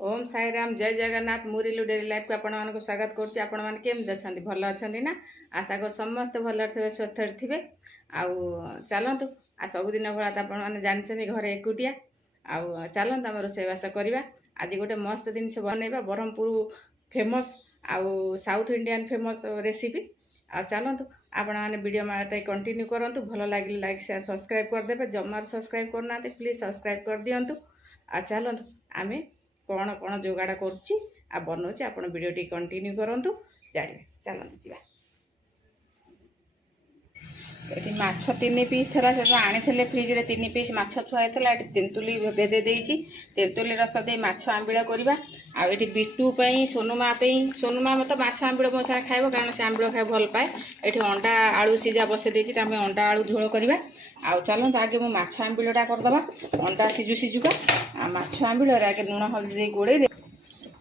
ओम साई राम जय Jagannath मुरिलु daily life को आपण मानक स्वागत करुच्ची। आपण मैंने केमती अच्छा भल अच्छा ना आशा कर समस्ते भल थे स्वस्थ थे। चलतु आ सबुदिन भाया तो आपने जानते घरे एकुटिया चलतु आम रोषेईवास करवा। आज गोटे मस्त जिन बनइबा ब्रह्मपुर फेमस आउ साउथ इंडियन फेमस रेसिपी। चलतु आपण मैंने वीडियो माटे कंटिन्यू करूँ। भल लगे लाइक शेयर सब्सक्राइब करदे। जमार सब्सक्राइब करना प्लीज सब्सक्राइब कर दिंतु। चलतु आम कौन कौन जोगाड़ करुच्ची आ बनाऊँच आप वीडियो टी कंटिन्यू करूँ जाने। चलते जावा। ये माछ 3 पीस थी से आनी फ्रिज रे 3 पीस माछ थुआई तेंतुली भेदे देती। तेंतुली रस दे माछ आंबिल करवा। आठी बिटू सोनुमा सोनुमा मत माछ आंबिल मो सारा खाइब कारण से आंबिल खाए भल पाए। ये अंडा आलू सीझा बसई देती अंडा आलू झोल करवा। चलते आगे मो माछ आंबिलटा करदे। अंडा सीझु सीझुका माछ आंबिल आगे लुण हल्दी गोड़े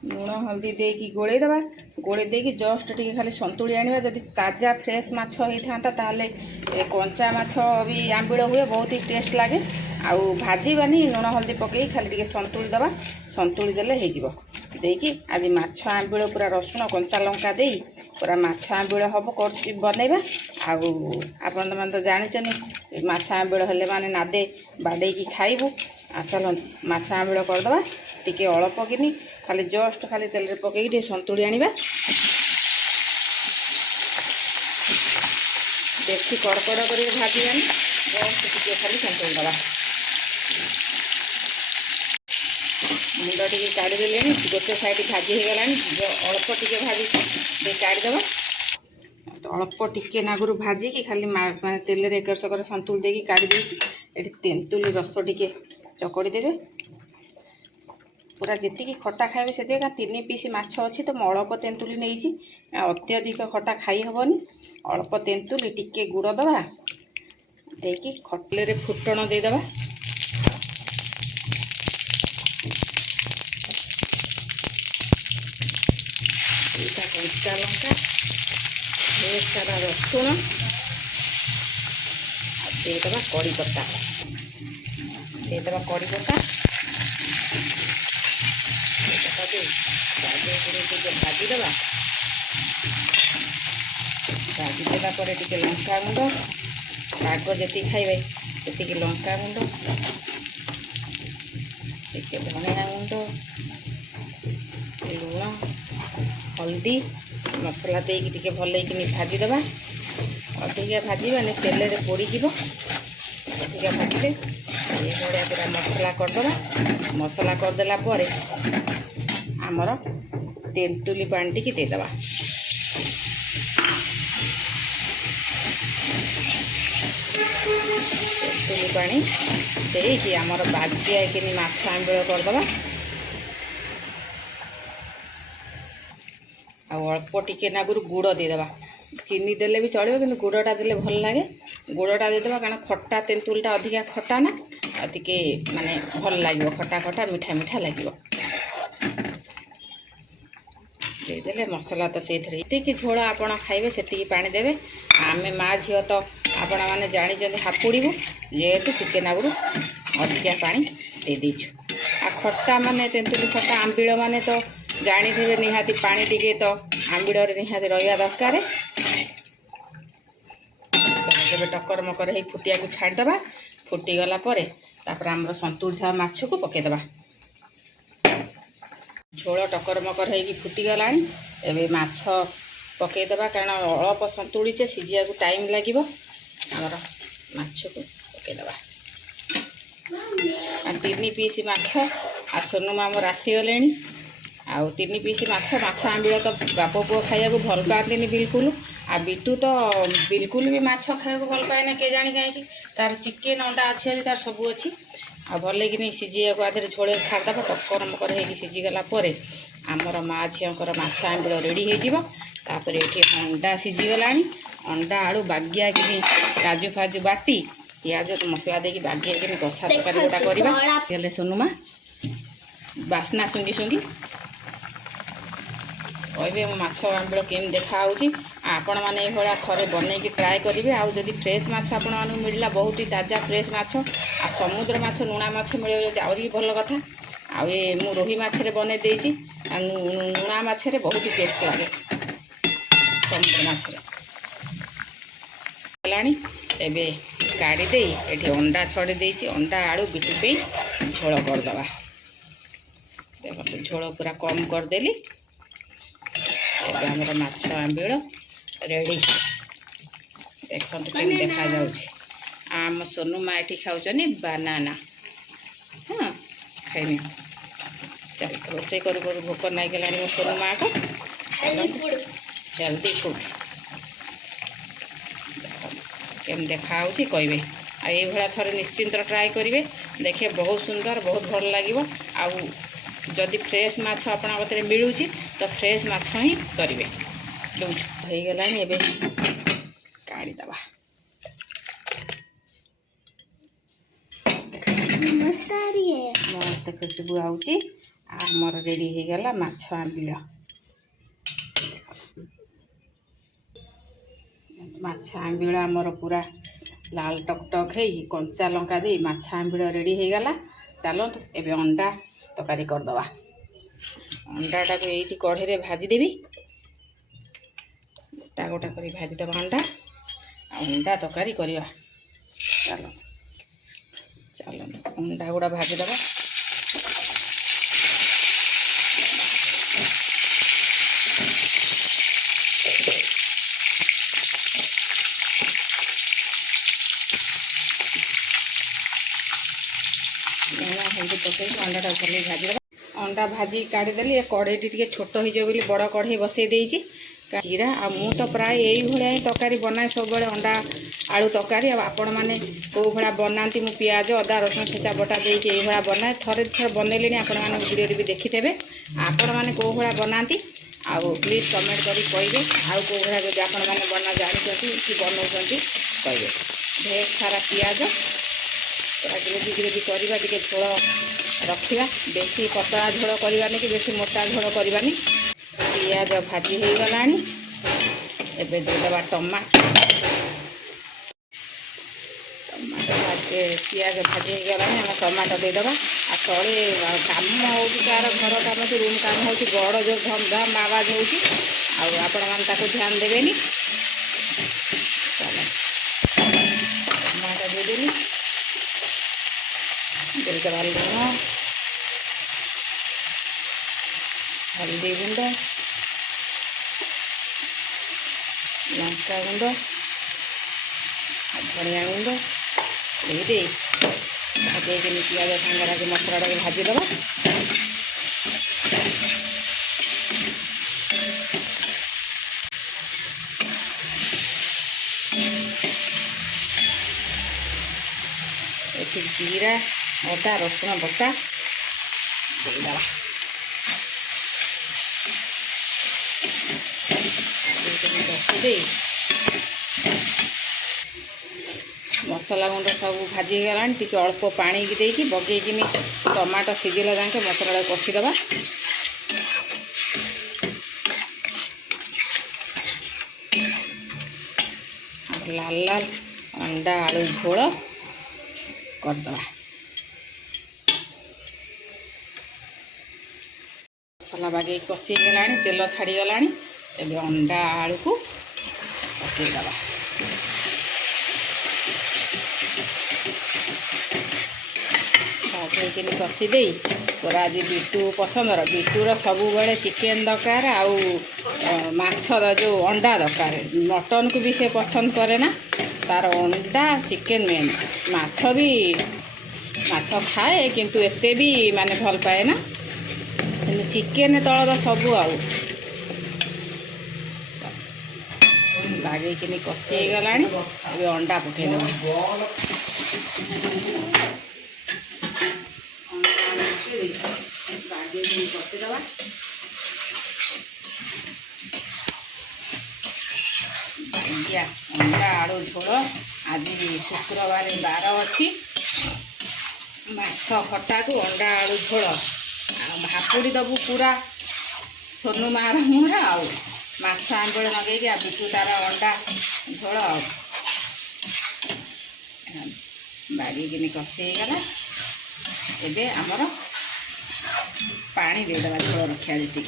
लुण हल्दी देकी गोड़े दबा। गोड़े देकी जस्ट टी खाली संतुली आनिबा। जदि ताजा फ्रेश माछ होइथांता ताले कंचा माछ भी आंबिल हुए बहुत ही टेस्ट लगे। आउ भाजीबानी लुण हल्दी पकई खाली टी संतुली दबा। संतुली देले हे जिवो देकी आज माछ आंबिल पूरा रसुण कंचा लंका दे पूरा माछ आंबिल हम बनइबा। आपन मैंने तो जानते माछ आंबिल हेले माने नादे बाडेकी खाइबू। चलते माछ आंबिल करदबा। टिके अल्प किनी खाली जस्ट खाली तेल पकई संतुली आनिबा। बेसी कड़कड़ कर भाजबानी जस्ट टिके खाली संतुली दबा। मुंड टी काढ़ीदे गोटे साइड भाजी हो गला अल्प टिके भाजी काढ़ीदबा। तो अल्प टिके नागुर भाजिकी खाली माने तेल एकर सकर संतुली देकी काढ़ी देसी। ये तेंतुली रस टिके चकड़ी देवे। पूरा जी खटा खाइबे से 3 पीस माछ अच्छी तो अल्प तेंतुली नहीं अत्यधिक खटा खाई हेनी। अल्प तेंतुली टिके गुड़ दबा देकी खटले फुटण देदबा। कंचा लंका ढेर सारा रसुण देदबा। कड़ी पत्ता देदबा। कड़ी पत्ता भाजीदे भाजीदेला टे लंका गुंड राग जी खाइबे से लंका गुंड टे धनिया गुंड लुण हल्दी मसला देकी भल भाजीदे। अधिका भाजबानी तेल पोड़ीज अधिका भाजले ये भाया पूरा मसला करदे। मसला करदेला आमर तेंतुली पानी टी देदबा। तेंतुली पानी देकी आमर बाजिया कि माछ आंबिल करदबा। अल्प टिके नागुर गुड़ देदबा। चीनी देले भी चलो कि गुड़टा देले भल लगे। गुड़टा देदबा कारण खट्टा तेंतुलटा अधिका खट्टा ना टिके माने भल लगे खट्टा खट्टा मिठा मिठा लगे। देदेले मसला तो से झोल आपड़ खाइबे से पानी देवे। आम माँ झील तो आपण मैंने जानी हापुड़ू जेहेतु टिके नागुर अधिका पानी दे देचु। आ खट्टा माने तेंतुली खट्टा आंबिल माने तो जानी थे निहाती पानी टिके तो आंबिल निहाती रहा दरकार। चलो टक्कर मकर हो फुटिया को छाड़दे। फुटीगला आमर संतुली था माछ को पकईदे। झोल टक्कर मकर हो फुटीगला एवं माछ पकईदे कारण अल्प संतुलीचे सीझा को टाइम लगे। आमर माछ को पकईदे 3 पीस माछ आ सोनुमा आमर आसीगले। 3 पीस माछ माछ आंबिल तो बाप पुओ खाया भल पाती बिल्कुल। आ बिटू तो बिल्कुल भी माछ खाया भल पाए ना के जानी कहीं तार चिकेन अंडा अच्छी तार सबू अच्छी आ भल कि सीझे को आधे झोल छाड़दे। टक्कर मकर हो सीझीगला आमर माँ झीर माछ आंबिल रेडी होपर। ये अंडा सीझीगला अंडा आलू बागिया कि काजू फाजू बाटी पियाज मसला देकी बागिया कि कषा तरकारी गोटा करवा। सोनुमा बास्ना सुंगी सुंगी कहे माछ आंबिल केमी देखा आपण मैंने ये थे बनई ट्राए करेंगे। आदि फ्रेश माछ आपण मिलला बहुत ही ताजा फ्रेश माछ आ समुद्र माछ लुणा माछ मिले आहरी भल कथा। ये मु रोही माछरे बने देइछि लुणा माछरे बहुत टेस्ट लगे समुद्र माछरे लानी एबे काढ़ी दे एठी अंडा छड़ी देइछि अंडा आलू बिटू पे झोल करदबा देखो झोल पूरा कम करदेली एबे हमर माछ आंबिल रेडी देखो केम देखा जाउछि आम सोनू मा एठी खाउछनी बनाना हाँ खाइनी चल रोसे करू करू भोक नाई गलानी मो सोनू मा को हेल्दी फूड केम देखा कहे आ ये भाया थे निश्चिंत ट्राए करेंगे देखिए बहुत सुंदर बहुत भल लगे जदि फ्रेश माछ आपण कतरे मिलूँ तो फ्रेश माछ ही करेंगे दूचु हो गला काढ़ीदबा मस्त खुशबू आउची आमर रेडी हो गला माछ आंबिल माछ आंबिल आमर पूरा लाल टकटक है कंचा लंका दे माछ आंबिल रेडी हो गला चलतु एबे अंडा तकारी करदवा अंडाटा को ये कढ़े भाजीदेवी गोटा गोटा कर भाजीदबा अंडा अंडा तकारी करवा चल चल अंडा गुड़ा भाजीदबा हल्दी पकई अंडाटा भल भाजीदबा अंडा भाजी काढ़ीदेली कढ़ई टी छोट हो बड़ कढ़ई बसई देइछि जीरा आ मु तो प्राय यही भाया ही तरकारी बनाए सब अंडा आलू तरकारी आपण मैंने कौ भाया बनाती मु पियाज अदा रसुण छेचा बटा देके ये भाया बनाए थे थर बनैली आपण मैंने वीडियो भी देखिथे आपण मैंने कौ भाया बनाती आउ प्लीज कमेंट करी कहिबे आउ कौ भाया जब आपण मैंने बना जानते कि बनाऊँच कहिबे ढेर सारा पियाज ग्रेवी ग्रेवी करवा टे झोल रखा बेसी पतला झोल करवानी कि बेसी मोटा झोल करवानी पियाज भाजी हो गला एबे देदबा टमाटो टमाटो पियाज भाजी हो गला आम टमाटो देदबा आ तले काम हो तार घर काम से रूम काम हो गड़ जो धम धम आवाज हो आपण मैंने ध्यान देवेनि टमाटो देदेली देदबा लुण हल्दी गुंड लंका गुंड धनिया गुंड ये भाजी पियाज सांगे मसला टाइम भाजीदबा ये जीरा अदा रसुण बटा देदबा मसला गुंड सब भाजी गला टी अल्प पानी देकी बगेकिनी टमाटो सीझला जाके मसला कषीदबा लाल लाल अंडा आलू झोल करदबा मसला बागे कषी गला तेल छाड़ी गला एबे अंडा आलू को पकेदबा भाजी कषी दे तोरा आज बिटू पसंदर बिटूर सब बेले चिकेन दरकार आउ माछ जो अंडा दरकार मटन को भी से पसंद करे ना तार अंडा चिकेन मेन माछ भी माछ खाए किंतु एते भी माने भल पाए ना चिकेन तल सबू आउ बागेकिनी कषी गला अंडा पकेदबा कषीदबा अंडा आलू झोल आज शुक्रवार 12 अच्छी माछ खटा को अंडा आलू झोल भापुड़ी दबू पूरा सोनू मार मुहर आउ माछ आंबल लगे बिटू तार अंडा झोल बाड़ी कषी गला एबे आमर पानी देदेबा झोल रखा जी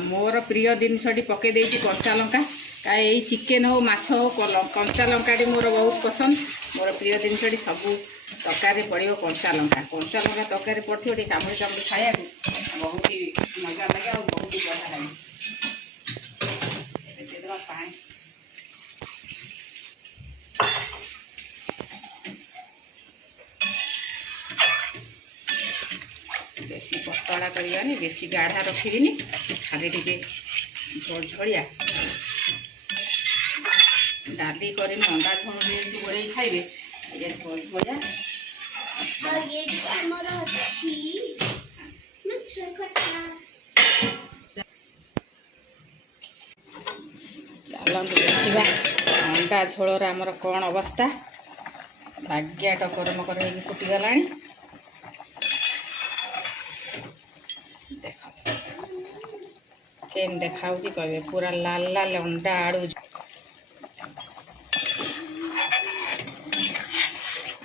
मोर प्रिय जिनसटी पकई देती कंचा लंका कई चिकेन हो माछ हो कंचा लंकाटी मोर बहुत पसंद मोर प्रिय जिनसटी सब तरकारी पड़ो कंचा लंका तरकारी पड़ो कामुड़ी कामुड़ी खाया बहुत ही मजा लगे और बहुत ही बढ़िया लगे पानी बेसी पतला करवानी बेसी गाढ़ा रखिनी खाली टे झोलझलिया डाली कर अंडा झोल गोड़े खाइबे ये झोलझलिया चलते देखा अंडा झोलर आमर कौन अवस्था भाग्या टकर मकर हो फुटीगला देख केन देखा कहे पूरा लाल लाल अंडा आड़ू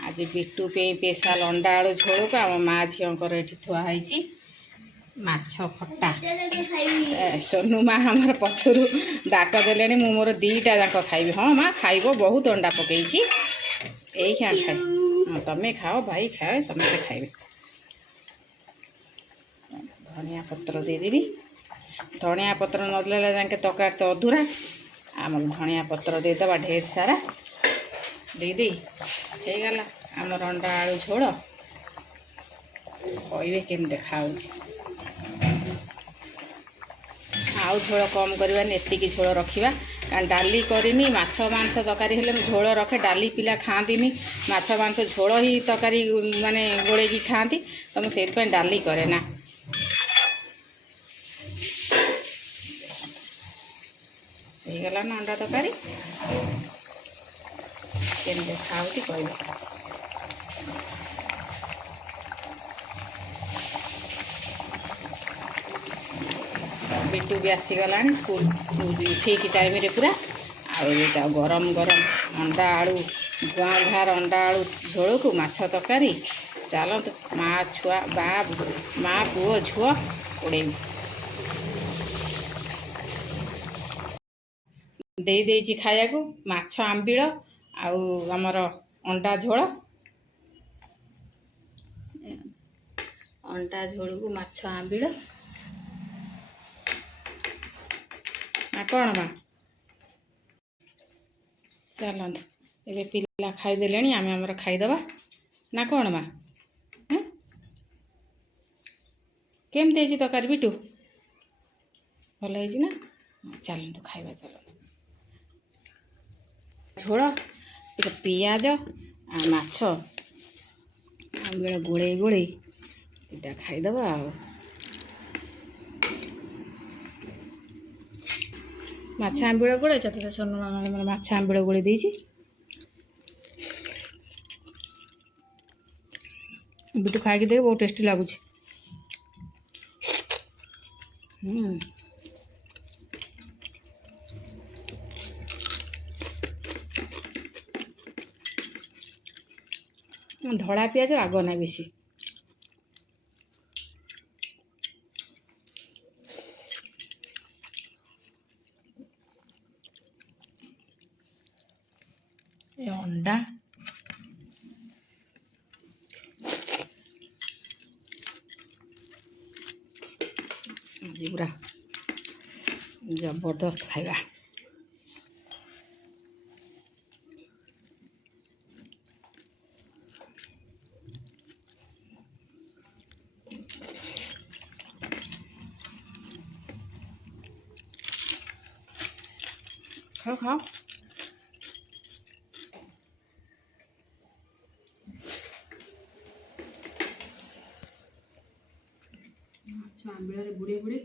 आज बिट्टू पे स्पेशल अंडा आलू झोल को आम माँ झीकर ये थुआई माछ खट्टा सोनू माँ हमार पछर डाक देले मु मोर दीटा जाक खाइबी हाँ माँ खाइब बहुत अंडा पकई यही क्या खाए तमें खाओ भाई खाओ समस्ते खाइबे धनिया पत्र देदेवी धनिया पत्र नदेला जाके तरकारी तो अधूरा आम धनिया पत्र देदेबा ढेर सारा दे गला आमर अंडा आलू झोल कहे के देखा आउ झोल कम करवा एतिकी झोल रखा कारण डाली करनी माछ मांस तरकारी हेल्ले झोल रखे डाली पिला खाती माछ मांस झोल ही तरकारी माने गोड़े खाती तो मुझे डाली करे ना गला ना अंडा तरकारी के देखा कह बिट्टू भी आसीगला स्कूल ठीक टाइम रे पूरा आ गरम गरम अंडा आलू गुआ घार अंडा आलू झोल को माछ तरकारी चलत माँ छुआ माँ पुओ झुआ उड़े दे खाया को माछ आंबिल आमर अंडा झोल को माछ आंबिल ना कौन माँ चलत ए पिला खाईदे आम आमर खाईदबा ना कौन माँ केमती तरकारी बिटू भल है ना चलतु खाइबा चलतु झोल टे पियाज माछ आंबिल गोड़े गोड़े इटा खाईदबा माछ आंबिल गोड़े तो सोनू मामा माछ आंबिल गोड़े देती बिटू खाई देख बहुत टेस्टी लगुच धड़ा पियाज राग ना बेसी अंडा पूरा जबरदस्त खाइबा खाओ खाओ आंबिल बुड़े बुड़े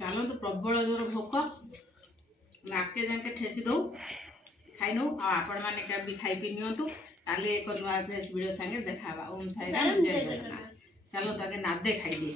चलो तो प्रबल जोर भोक नाके जाके ठेसी दऊ खाई नौ आपण मैंने भी खाई पी नियंतु काली एक नुआ फ्रेश वीडियो संगे देखा ओम साई राम जय जगन्नाथ चलो तो आगे नादे खाई दिए।